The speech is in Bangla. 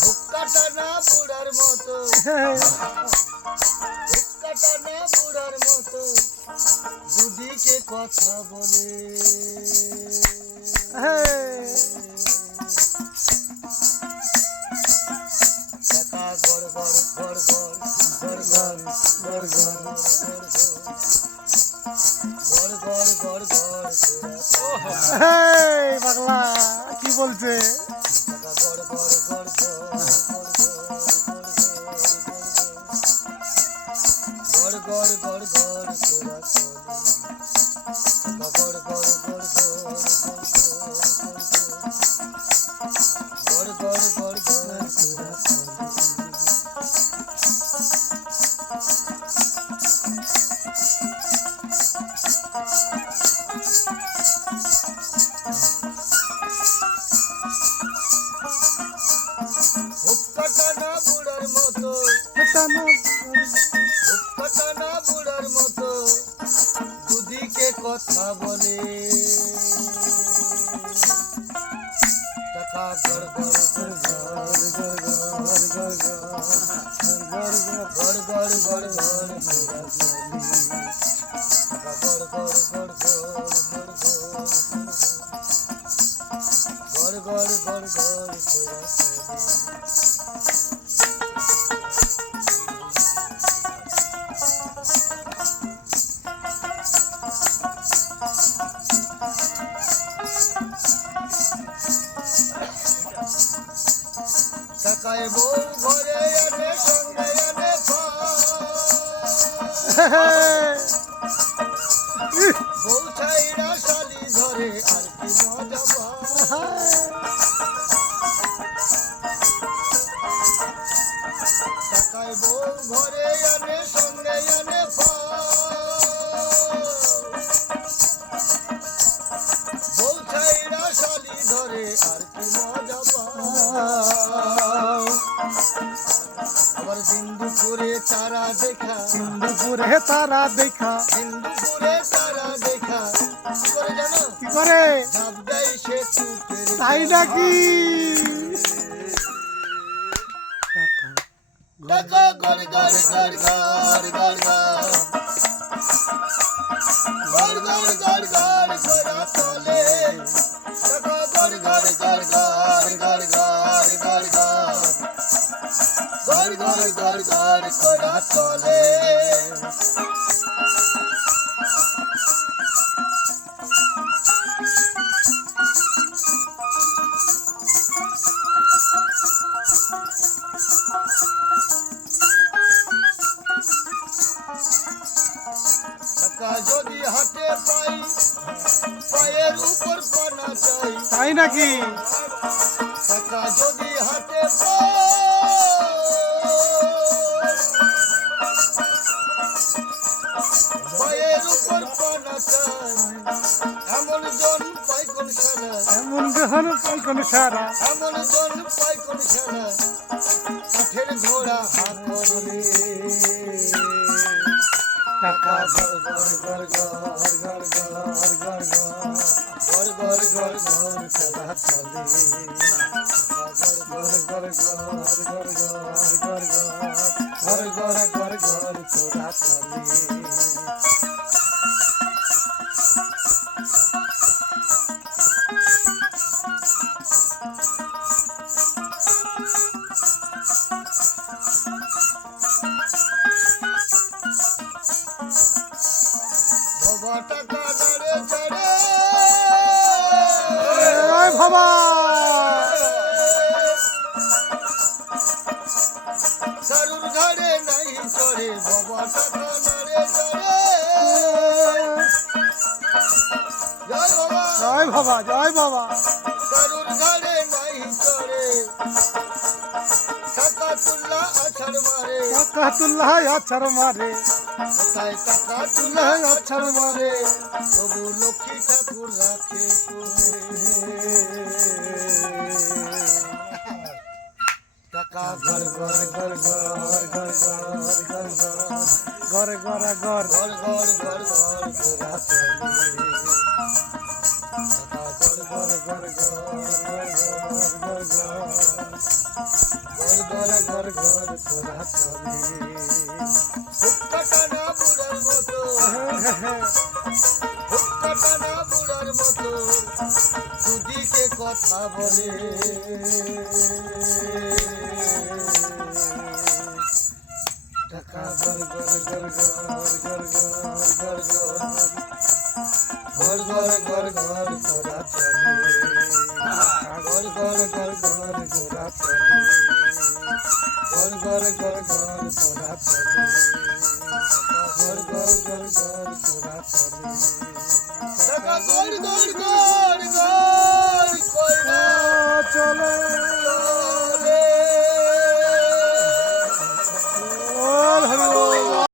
হুক্কাটানা বুড়ার মতো হুক্কাটানা বুড়ার মতো দুদিকে কথা বলে টাকা গড় গড় গড় গড় গড় গড় গড় গড় গড় গড় গড় গড় পাগলা কি বলছে? টাকা গড় গড় গড় গড় গড় গড় গড় তোরা চলে টাকা গড় গড় গড় গড় গড় গড় গড় তোরা হুক্কাটানা বুড়ার মতো হুক্কাটানা বুড়ার মতো দুদিকে কথা বলে টাকা গড় গড় গড় গড় গড় গড় গড় গড় গড় গড় গড় গড় টাকা গড় গড় গড় গড় গড় গড় গড় টাকায় বউ ঘরে এনে সঙ্গে এনে বউ ছাইরা শালি ধরে আর কি মজা টাকায় বউ ঘরে এনে সঙ্গে এনে বউ ছাইরা শালি ধরে আর কি মজা আবার সিন্ধুপুরে তারা দেখা সিন্ধুপুরে তারা দেখা সিন্ধুপুরে তারা দেখা কি করে জানো? কি করে? ঝাঁপ দেয় সে চুপের তাই নাকি? টাকা গড় গড় গড় গড় গড় গড় গড় গড় গড় ঘোড়া চলে টাকা গড় গড় গড় গড় গড় গড় গড় গড় গড় গড় গড় ঘোড়া চলে টাকা যদি হাতে পাই পায়ের উপর পানা চাই তাই নাকি? টাকা যদি হাতে পায়ের উপর পানা চাই এমন জন পাই কোন সারা এমন গ্রহণ পাই কোন সারা এমন জন পাই কোন সারা কাঠের ঘোড়া হাত ধরে টাকা গড় গড় গড় গড় গড় গড় গড় গড় গড় গড় গড় সদা চলে গড় গড় গড় গড় গড় গড় গড় গড় গড় তোরা চলে বাবা টাকা দাঁড়ে চড়ে বাবা কারুর ঘরে নাই চড়ে বাবা টাকা দাঁড়ে চড়ে জয় বাবা জয় বাবা জয় বাবা কারুর ঘরে নাই চড়ে টাকা তুল্লা আছাড় মারে টাকাতুল্লাহ আছাড় মারে কোথায় টাকা তুল্লা আছাড় মারে তবু লক্ষ্মী ঠাকুর রাখে কোলে টাকা টাকা ঘর ঘর ঘর ঘর ঘর ঘর ঘর ঘর ঘরে ঘরে ঘর ঘর ঘর ঘর ঘর তোরা চলে টাকা ঘর ঘর ঘর ঘর ঘর ঘর ঘর ঘর ঘর ঘর তোরা চলে হুক্কাটা না বুড়ার মতো হুক্কাটা না বুড়ার মতো দুদিকে কথা বলে টাকা ঘর ঘর ঘর ঘর ঘর ঘর ঘর ঘর ঘর ঘর ঘর ঘর তোরা চলে